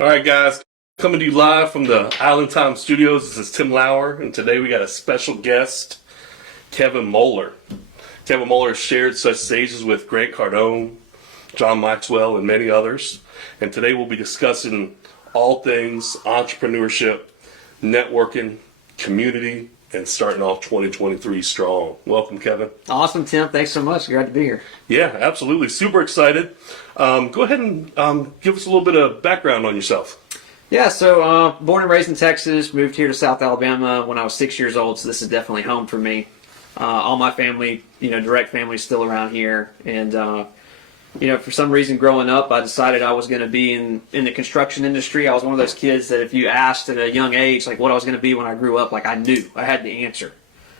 All right, guys, coming to you live from the Island Time Studios. This is Tim Lauer, and today we got a special guest, Kevin Mohler. Kevin Mohler shared such stages with Grant Cardone, John Maxwell, and many others. And today we'll be discussing all things entrepreneurship, networking, community, and starting off 2023 strong. Welcome, Kevin. Awesome, Tim. Thanks so much. Glad to be here. Yeah, absolutely. Super excited. Go ahead and give us a little bit of background on yourself. Yeah, so born and raised in Texas, moved here to South Alabama when I was 6 years old, so this is definitely home for me. All my family, direct family is still around here. And, for some reason growing up, I decided I was going to be in the construction industry. I was one of those kids that if you asked at a young age, like what I was going to be when I grew up, like I knew. I had the answer,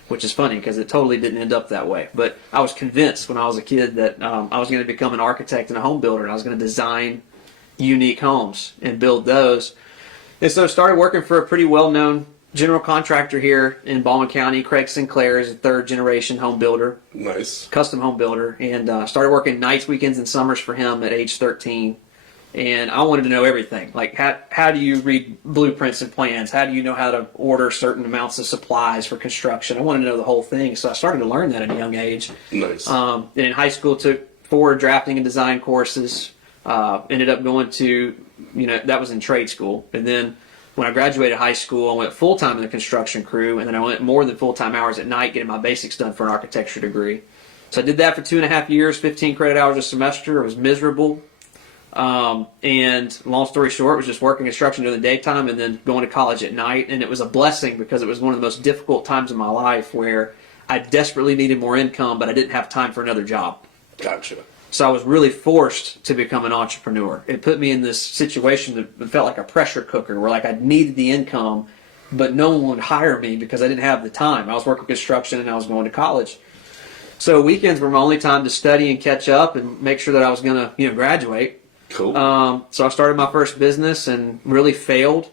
which is funny because it totally didn't end up that way. But I was convinced when I was a kid that I was going to become an architect and a home builder, and I was going to design unique homes and build those. And so I started working for a pretty well-known general contractor here in Baldwin County. Craig Sinclair is a third-generation home builder. Nice. Custom home builder. And started working nights, weekends, and summers for him at age 13. And I wanted to know everything. Like, how do you read blueprints and plans? How do you know how to order certain amounts of supplies for construction? I wanted to know the whole thing. So I started to learn that at a young age. Nice. And in high school, took 4 drafting and design courses. Ended up going to, that was in trade school. And then when I graduated high school, I went full-time in the construction crew, and then I went more than full-time hours at night getting my basics done for an architecture degree. So I did that for 2.5 years, 15 credit hours a semester. It was miserable. And long story short, it was just working construction during the daytime and then going to college at night. And it was a blessing because it was one of the most difficult times in my life where I desperately needed more income, but I didn't have time for another job. Gotcha. So I was really forced to become an entrepreneur. It put me in this situation that felt like a pressure cooker where like I needed the income, but no one would hire me because I didn't have the time. I was working construction and I was going to college. So weekends were my only time to study and catch up and make sure that I was going to, graduate. Cool. So I started my first business and really failed,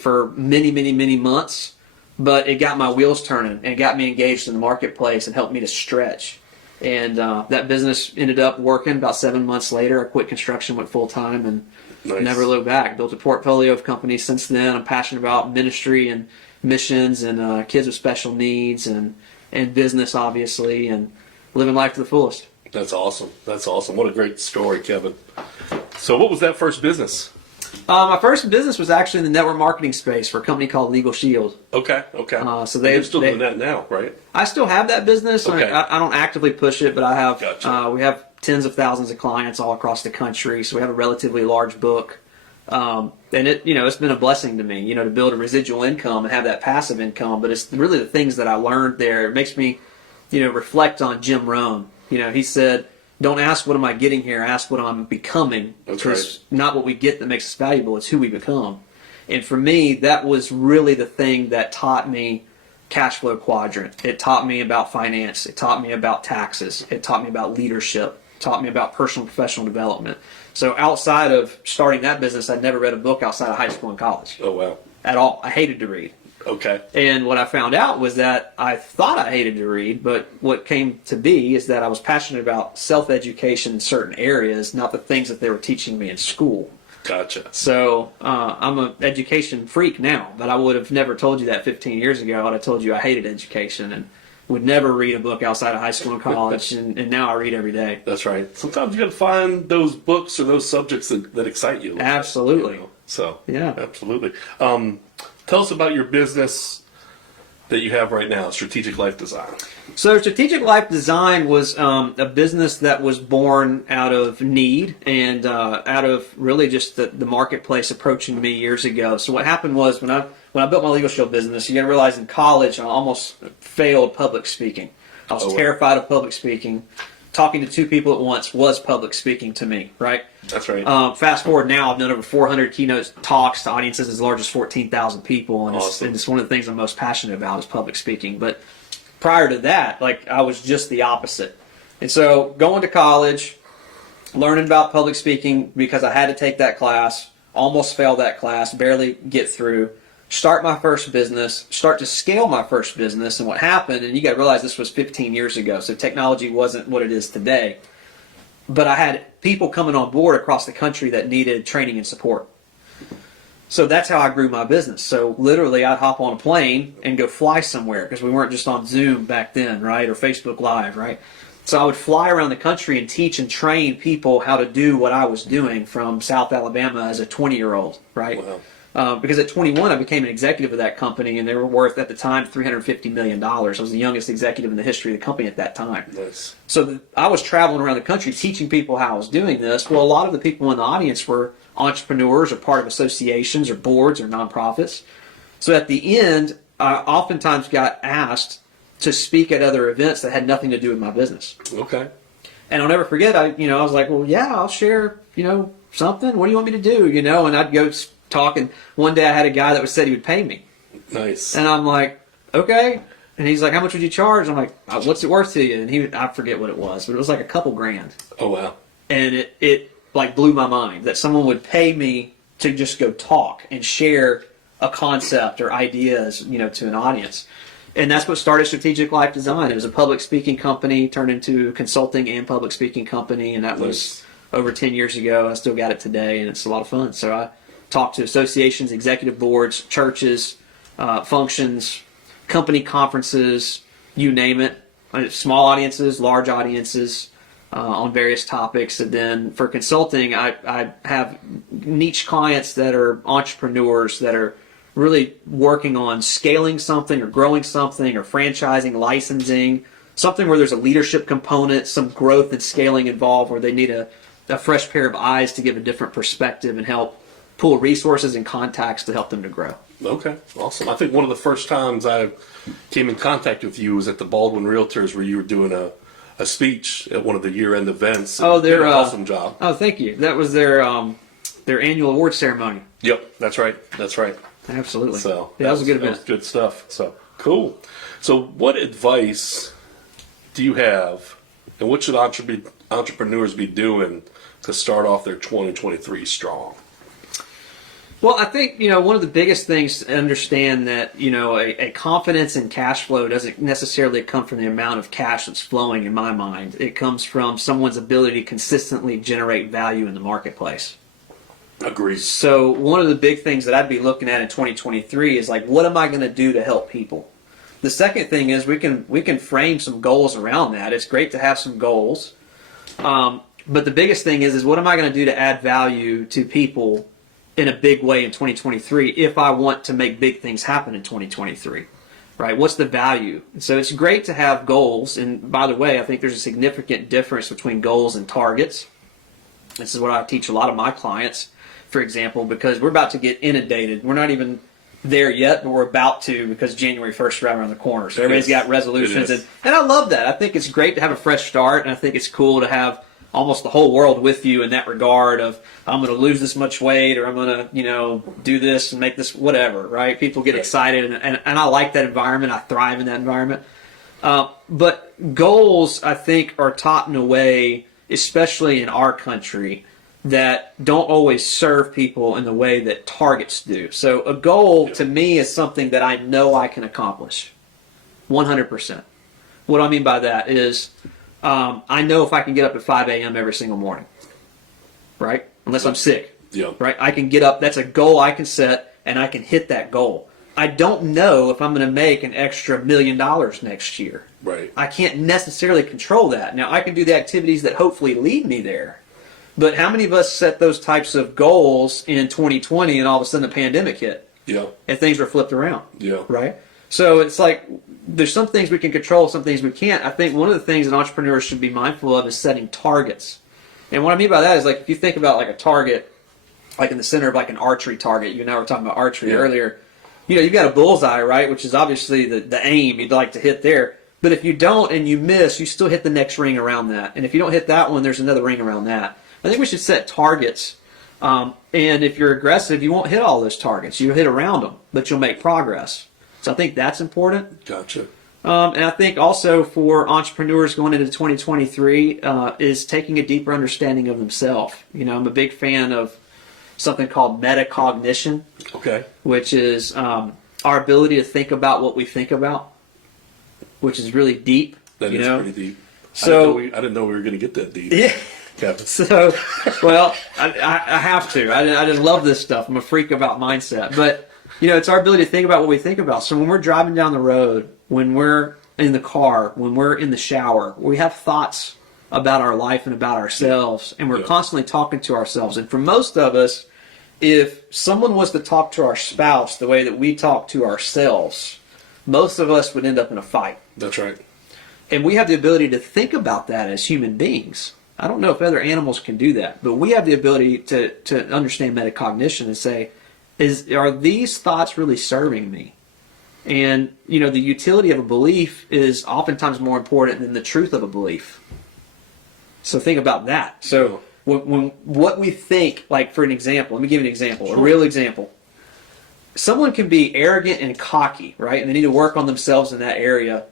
for many, many, many months. But it got my wheels turning and got me engaged in the marketplace and helped me to stretch. And that business ended up working. About 7 months later, I quit construction, went full-time, and Nice. never looked back. Built a portfolio of companies since then. I'm passionate about ministry and missions and kids with special needs and business, obviously, and living life to the fullest. That's awesome. That's awesome. What a great story, Kevin. So what was that first business? My first business was actually in the network marketing space for a company called Legal Shield. Okay. So You're still doing that now, right? I still have that business. Okay. I don't actively push it, but I have. Gotcha. We have tens of thousands of clients all across the country, so we have a relatively large book. And it's been a blessing to me, to build a residual income and have that passive income. But it's really the things that I learned there. It makes me, reflect on Jim Rohn. He said, "Don't ask what am I getting here, ask what I'm becoming." That's It's not what we get that makes us valuable, it's who we become. And for me, that was really the thing that taught me cash flow quadrant. It taught me about finance. It taught me about taxes. It taught me about leadership. It taught me about personal and professional development. So outside of starting that business, I'd never read a book outside of high school and college. Oh, wow. At all. I hated to read. Okay. And what I found out was that I thought I hated to read, but what came to be is that I was passionate about self-education in certain areas, not the things that they were teaching me in school. Gotcha. So I'm an education freak now, but I would have never told you that 15 years ago. I would have told you I hated education and would never read a book outside of high school and college, and now I read every day. That's right. Sometimes you got to find those books or those subjects that excite you. Absolutely. So, yeah. Absolutely. Tell us about your business that you have right now, Strategic Life Design. So Strategic Life Design was a business that was born out of need and out of really just the marketplace approaching me years ago. So what happened was when I built my Legal Shield business, you got to realize in college I almost failed public speaking. I was terrified of public speaking. Talking to 2 people at once was public speaking to me, right? That's right. Fast forward now, I've done over 400 keynote talks to audiences as large as 14,000 people, and Awesome. it's one of the things I'm most passionate about is public speaking. But prior to that, I was just the opposite. And so going to college, learning about public speaking because I had to take that class, almost failed that class, barely get through, start my first business, start to scale my first business. And what happened, and you got to realize this was 15 years ago, so technology wasn't what it is today. But I had people coming on board across the country that needed training and support. So that's how I grew my business. So literally, I'd hop on a plane and go fly somewhere because we weren't just on Zoom back then, right? Or Facebook Live, right? So I would fly around the country and teach and train people how to do what I was doing from South Alabama as a 20-year-old, right? Wow. Because at 21, I became an executive of that company, and they were worth, at the time, $350 million. I was the youngest executive in the history of the company at that time. Nice. So I was traveling around the country teaching people how I was doing this. Well, a lot of the people in the audience were entrepreneurs or part of associations or boards or nonprofits. So at the end, I oftentimes got asked to speak at other events that had nothing to do with my business. Okay. And I'll never forget, I was like, well, yeah, I'll share, something. What do you want me to do? And I'd go talk. And one day I had a guy that said he would pay me. Nice. And I'm like, okay. And he's like, how much would you charge? I'm like, what's it worth to you? And I forget what it was, but it was like a couple grand. Oh, wow. And it like blew my mind that someone would pay me to just go talk and share a concept or ideas, to an audience. And that's what started Strategic Life Design. It was a public speaking company turned into a consulting and public speaking company, and that was over 10 years ago. I still got it today, and it's a lot of fun. So I talk to associations, executive boards, churches, functions, company conferences, you name it. Small audiences, large audiences, on various topics. And then for consulting, I have niche clients that are entrepreneurs that are really working on scaling something or growing something or franchising, licensing, something where there's a leadership component, some growth and scaling involved, where they need a fresh pair of eyes to give a different perspective and help pull resources and contacts to help them to grow. Okay, awesome. I think one of the first times I came in contact with you was at the Baldwin Realtors, where you were doing a speech at one of the year-end events. Oh, they're awesome job. Oh, thank you. That was their annual award ceremony. Yep, that's right. That's right. Absolutely. So that was a good event. That was good stuff. So cool. So what advice do you have, and what should entrepreneurs be doing to start off their 2023 strong? Well, I think, one of the biggest things to understand that, a confidence in cash flow doesn't necessarily come from the amount of cash that's flowing in my mind. It comes from someone's ability to consistently generate value in the marketplace. Agreed. So one of the big things that I'd be looking at in 2023 is like, what am I going to do to help people? The second thing is we can frame some goals around that. It's great to have some goals. But the biggest thing is what am I going to do to add value to people in a big way in 2023 if I want to make big things happen in 2023, right? What's the value? And so it's great to have goals. And by the way, I think there's a significant difference between goals and targets. This is what I teach a lot of my clients, for example, because we're about to get inundated. We're not even there yet, but we're about to, because January 1st is right around the corner. So everybody's got resolutions. And I love that. I think it's great to have a fresh start, and I think it's cool to have almost the whole world with you in that regard of, I'm going to lose this much weight, or I'm going to, do this and make this whatever, right? People get excited, and I like that environment. I thrive in that environment. But goals, I think, are taught in a way, especially in our country, that don't always serve people in the way that targets do. So a goal to me is something that I know I can accomplish 100%. What I mean by that is I know if I can get up at 5 a.m. every single morning, right? Unless I'm sick, right? I can get up. That's a goal I can set, and I can hit that goal. I don't know if I'm going to make an extra $1 million next year. Right. I can't necessarily control that. Now, I can do the activities that hopefully lead me there. But how many of us set those types of goals in 2020 and all of a sudden the pandemic hit? Yeah. And things were flipped around. Yeah. Right? So it's like there's some things we can control, some things we can't. I think one of the things that entrepreneurs should be mindful of is setting targets. And what I mean by that is, like, if you think about like a target, like in the center of like an archery target, you and I were talking about archery earlier, you've got a bullseye, right? Which is obviously the aim you'd like to hit there. But if you don't and you miss, you still hit the next ring around that. And if you don't hit that one, there's another ring around that. I think we should set targets. And if you're aggressive, you won't hit all those targets. You'll hit around them, but you'll make progress. So I think that's important. Gotcha. And I think also for entrepreneurs going into 2023 is taking a deeper understanding of themselves. I'm a big fan of something called metacognition. Okay. Which is our ability to think about what we think about, which is really deep. That is pretty deep. So I didn't know we were going to get that deep. Yeah. Kevin. So, well, I have to. I just love this stuff. I'm a freak about mindset. But, it's our ability to think about what we think about. So when we're driving down the road, when we're in the car, when we're in the shower, we have thoughts about our life and about ourselves, and we're constantly talking to ourselves. And for most of us, if someone was to talk to our spouse the way that we talk to ourselves, most of us would end up in a fight. That's right. And we have the ability to think about that as human beings. I don't know if other animals can do that, but we have the ability to understand metacognition and say, are these thoughts really serving me? And, the utility of a belief is oftentimes more important than the truth of a belief. So think about that. So when what we think, like for an example, let me give you an example, a real example. Someone can be arrogant and cocky, right? And they need to work on themselves in that area,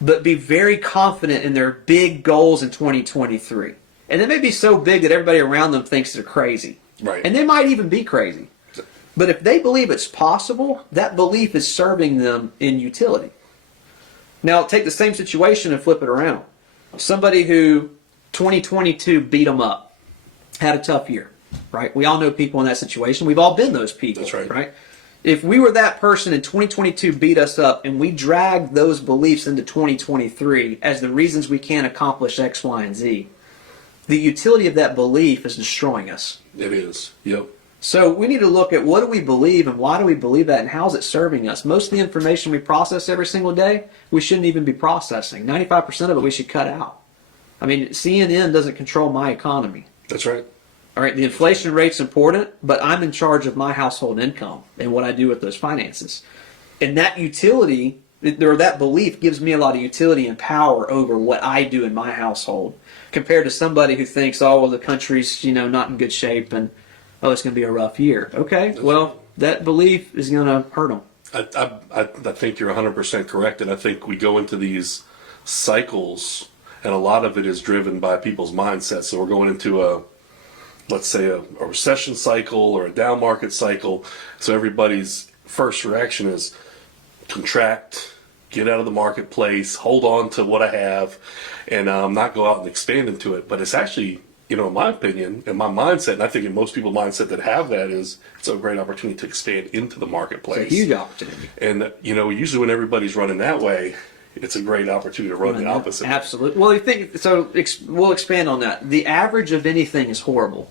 but be very confident in their big goals in 2023. And they may be so big that everybody around them thinks they're crazy. Right. And they might even be crazy. But if they believe it's possible, that belief is serving them in utility. Now, take the same situation and flip it around. Somebody who 2022 beat them up, had a tough year, right? We all know people in that situation. We've all been those people, that's right? If we were that person and 2022 beat us up and we dragged those beliefs into 2023 as the reasons we can't accomplish X, Y, and Z, the utility of that belief is destroying us. It is. Yep. So we need to look at what do we believe and why do we believe that and how is it serving us. Most of the information we process every single day, we shouldn't even be processing. 95% of it we should cut out. I mean, CNN doesn't control my economy. That's right. All right, the inflation rate's important, but I'm in charge of my household income and what I do with those finances. And that utility, or that belief, gives me a lot of utility and power over what I do in my household compared to somebody who thinks, oh, well, the country's, not in good shape and, oh, it's going to be a rough year. Okay, well, that belief is going to hurt them. I think you're 100% correct, and I think we go into these cycles, and a lot of it is driven by people's mindsets. So we're going into let's say a recession cycle or a down market cycle. So everybody's first reaction is contract, get out of the marketplace, hold on to what I have, and not go out and expand into it. But it's actually, in my opinion, in my mindset, and I think in most people's mindset that have that, is it's a great opportunity to expand into the marketplace. It's a huge opportunity. And, usually when everybody's running that way, it's a great opportunity to run the opposite. Absolutely. Well, we'll expand on that. The average of anything is horrible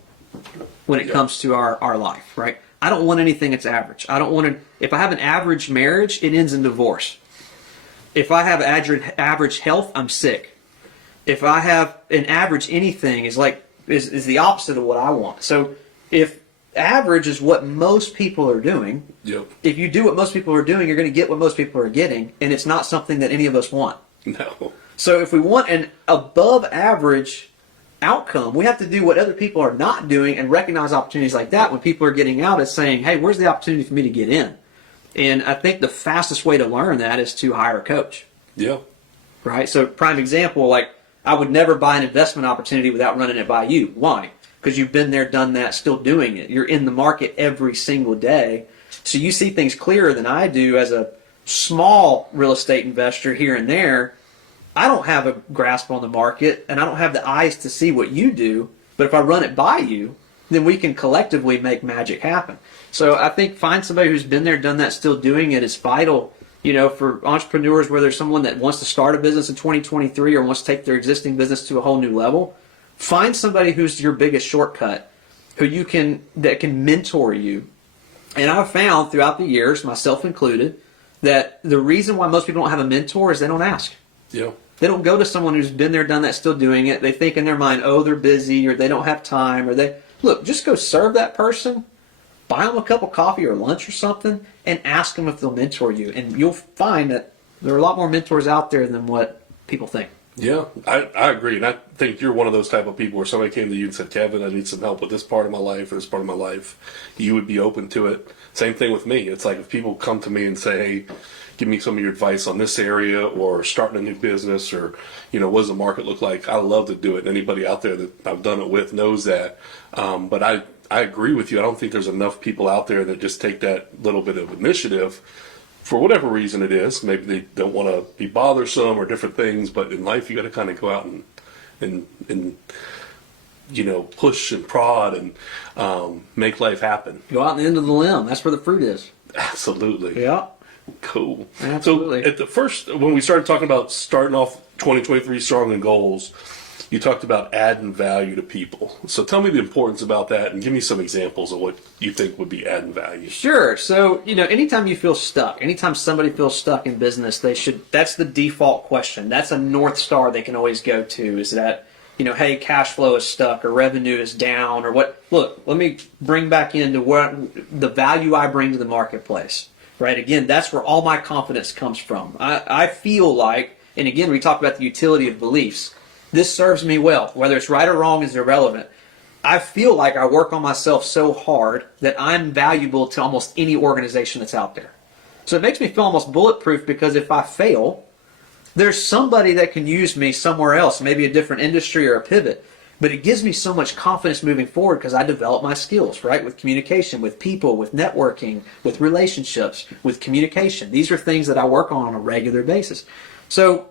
when it comes to our life, right? I don't want anything that's average. I don't want to. If I have an average marriage, it ends in divorce. If I have average health, I'm sick. If I have an average anything, is the opposite of what I want. So if average is what most people are doing, if you do what most people are doing, you're going to get what most people are getting, and it's not something that any of us want. No. So if we want an above average outcome, we have to do what other people are not doing and recognize opportunities like that when people are getting out as saying, hey, where's the opportunity for me to get in? And I think the fastest way to learn that is to hire a coach. Yeah. Right? So prime example, I would never buy an investment opportunity without running it by you. Why? Because you've been there, done that, still doing it. You're in the market every single day. So you see things clearer than I do as a small real estate investor here and there. I don't have a grasp on the market, and I don't have the eyes to see what you do. But if I run it by you, then we can collectively make magic happen. So I think find somebody who's been there, done that, still doing it is vital. For entrepreneurs, where there's someone that wants to start a business in 2023 or wants to take their existing business to a whole new level, find somebody who's your biggest shortcut, that can mentor you. And I've found throughout the years, myself included, that the reason why most people don't have a mentor is they don't ask. Yeah. They don't go to someone who's been there, done that, still doing it. They think in their mind, oh, they're busy, or they don't have time, look, just go serve that person, buy them a cup of coffee or lunch or something, and ask them if they'll mentor you. And you'll find that there are a lot more mentors out there than what people think. Yeah, I agree. And I think you're one of those type of people where somebody came to you and said, Kevin, I need some help with this part of my life or this part of my life. You would be open to it. Same thing with me. It's like if people come to me and say, hey, give me some of your advice on this area or starting a new business or, what does the market look like? I love to do it. And anybody out there that I've done it with knows that. But I agree with you. I don't think there's enough people out there that just take that little bit of initiative for whatever reason it is. Maybe they don't want to be bothersome or different things, but in life you got to kind of go out and push and prod and make life happen. Go out on the end of the limb. That's where the fruit is. Absolutely. Yeah. Cool. Absolutely. So at the first, when we started talking about starting off 2023 strong in goals, you talked about adding value to people. So tell me the importance about that and give me some examples of what you think would be adding value. Sure. So, anytime you feel stuck, anytime somebody feels stuck in business, that's the default question. That's a North Star they can always go to, is that, hey, cash flow is stuck or revenue is down or what. Look, let me bring back into what the value I bring to the marketplace, right? Again, that's where all my confidence comes from. I feel like, and again, we talk about the utility of beliefs. This serves me well. Whether it's right or wrong is irrelevant. I feel like I work on myself so hard that I'm valuable to almost any organization that's out there. So it makes me feel almost bulletproof, because if I fail, there's somebody that can use me somewhere else, maybe a different industry or a pivot. But it gives me so much confidence moving forward because I develop my skills, right? With communication, with people, with networking, with relationships, with communication. These are things that I work on a regular basis. So,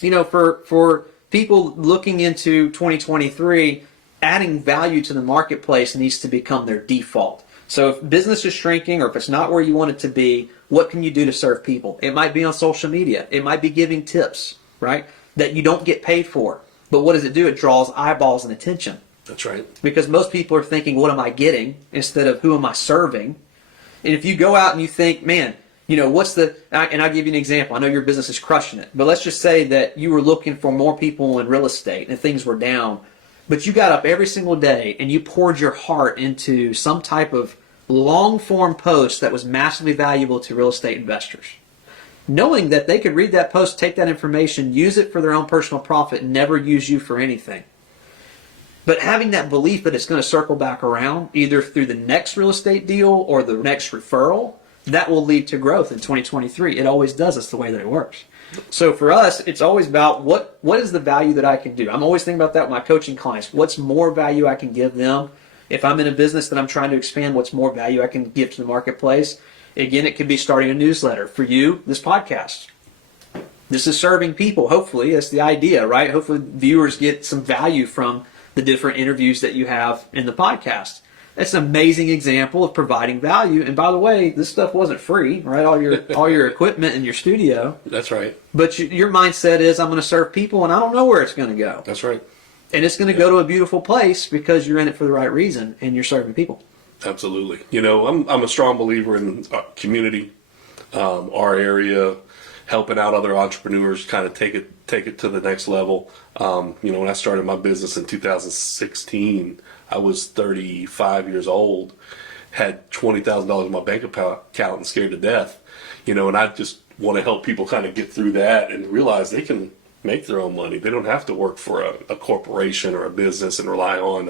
for people looking into 2023, adding value to the marketplace needs to become their default. So if business is shrinking or if it's not where you want it to be, what can you do to serve people? It might be on social media. It might be giving tips, right, that you don't get paid for. But what does it do? It draws eyeballs and attention. That's right. Because most people are thinking, what am I getting, instead of who am I serving? And if you go out and you think, man, and I'll give you an example. I know your business is crushing it, but let's just say that you were looking for more people in real estate and things were down, but you got up every single day and you poured your heart into some type of long form post that was massively valuable to real estate investors, knowing that they could read that post, take that information, use it for their own personal profit, and never use you for anything. But having that belief that it's going to circle back around, either through the next real estate deal or the next referral, that will lead to growth in 2023. It always does. That's the way that it works. So for us, it's always about what is the value that I can do. I'm always thinking about that with my coaching clients. What's more value I can give them? If I'm in a business that I'm trying to expand, what's more value I can give to the marketplace? Again, it could be starting a newsletter. For you, this podcast. This is serving people, hopefully. That's the idea, right? Hopefully viewers get some value from the different interviews that you have in the podcast. That's an amazing example of providing value. And by the way, this stuff wasn't free, right? All your equipment in your studio. That's right. But your mindset is, I'm going to serve people, and I don't know where it's going to go. That's right. And it's going to go to a beautiful place because you're in it for the right reason and you're serving people. Absolutely. I'm a strong believer in community, our area, helping out other entrepreneurs, kind of take it to the next level. When I started my business in 2016, I was 35 years old, had $20,000 in my bank account and scared to death. And I just want to help people kind of get through that and realize they can make their own money. They don't have to work for a corporation or a business and rely on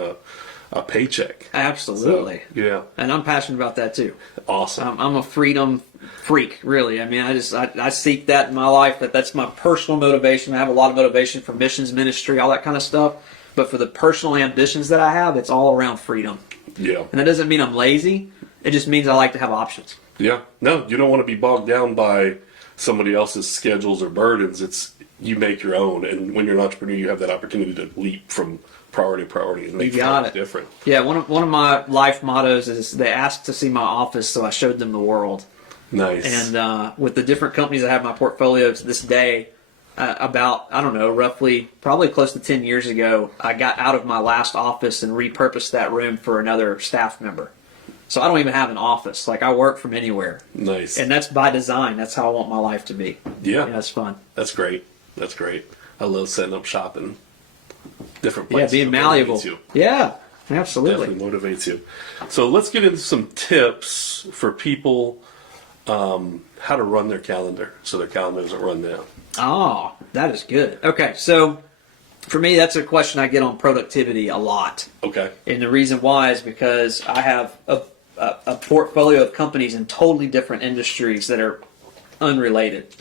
a paycheck. Absolutely. So, yeah. And I'm passionate about that too. Awesome. I'm a freedom freak, really. I mean, I seek that in my life. That's my personal motivation. I have a lot of motivation for missions ministry, all that kind of stuff. But for the personal ambitions that I have, it's all around freedom. Yeah. And that doesn't mean I'm lazy. It just means I like to have options. Yeah. No, you don't want to be bogged down by somebody else's schedules or burdens. It's you make your own. And when you're an entrepreneur, you have that opportunity to leap from priority to priority and make things different. Yeah, one of my life mottos is they asked to see my office, so I showed them the world. Nice. And with the different companies I have in my portfolio to this day, probably close to 10 years ago, I got out of my last office and repurposed that room for another staff member. So I don't even have an office. Like, I work from anywhere. Nice. And that's by design. That's how I want my life to be. Yeah. That's fun. That's great. That's great. I love setting up shop in different places. Yeah, being malleable. Yeah, absolutely. Definitely motivates you. So let's get into some tips for people how to run their calendar so their calendar doesn't run down. Oh, that is good. Okay, so for me, that's a question I get on productivity a lot. Okay. And the reason why is because I have a portfolio of companies in totally different industries that are unrelated.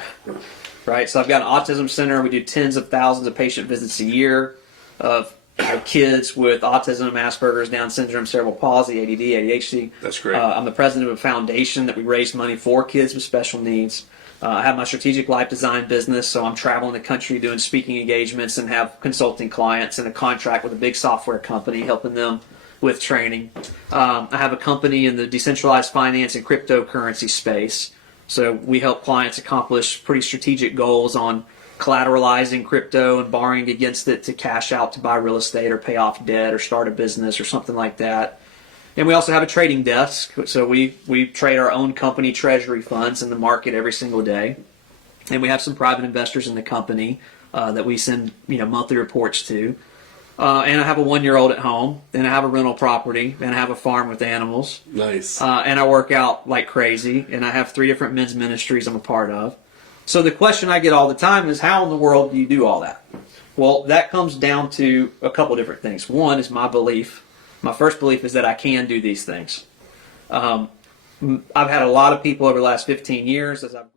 Right? So I've got an autism center. We do tens of thousands of patient visits a year of kids with autism, Asperger's, Down syndrome, cerebral palsy, ADD, ADHD. That's great. I'm the president of a foundation that we raise money for kids with special needs. I have my strategic life design business, so I'm traveling the country doing speaking engagements and have consulting clients and a contract with a big software company helping them with training. I have a company in the decentralized finance and cryptocurrency space. So we help clients accomplish pretty strategic goals on collateralizing crypto and borrowing against it to cash out to buy real estate or pay off debt or start a business or something like that. And we also have a trading desk. So we trade our own company treasury funds in the market every single day. And we have some private investors in the company that we send monthly reports to. And I have a 1-year-old at home, and I have a rental property, and I have a farm with animals. Nice. And I work out like crazy, and I have 3 different men's ministries I'm a part of. So the question I get all the time is, how in the world do you do all that? Well, that comes down to a couple different things. One is my belief. My first belief is that I can do these things. I've had a lot of people over the last 15 years as I've